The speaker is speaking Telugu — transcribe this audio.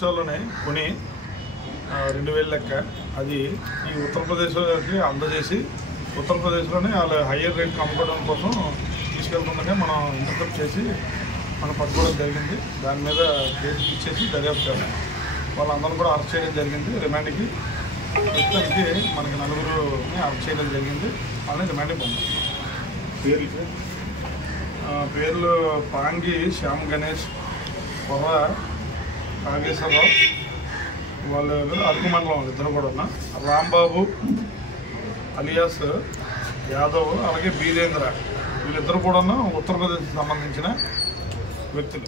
ఒరిస్సాలోనే కొని 2000 లెక్క అది ఈ ఉత్తరప్రదేశ్కి అందజేసి ఉత్తరప్రదేశ్లోనే వాళ్ళ హయ్యర్ రేట్కి అమ్ముకోవడం కోసం తీసుకెళ్తుండగా మనం ఇంటర్సెప్ట్ చేసి మనం పట్టుకోవడం జరిగింది. దాని మీద కేసు ఇచ్చేసి దర్యాప్తు చేయాలి. వాళ్ళందరూ కూడా అరెస్ట్ చేయడం జరిగింది. రిమాండ్కి ప్రస్తుతానికి మనకి 4గురిని అరెస్ట్ చేయడం జరిగింది. వాళ్ళని రిమాండ్కి పంపారు. పేర్లు పాంగి శ్యామ్ గణేష్, పొర్ర కాగేశ్వరరావు, వాళ్ళు అరకు మండలం ఇద్దరు కూడా ఉన్న రాంబాబు అలియాస్ యాదవ్, అలాగే బీరేంద్ర, వీళ్ళిద్దరు కూడా ఉత్తరప్రదేశ్కి సంబంధించిన వ్యక్తులు.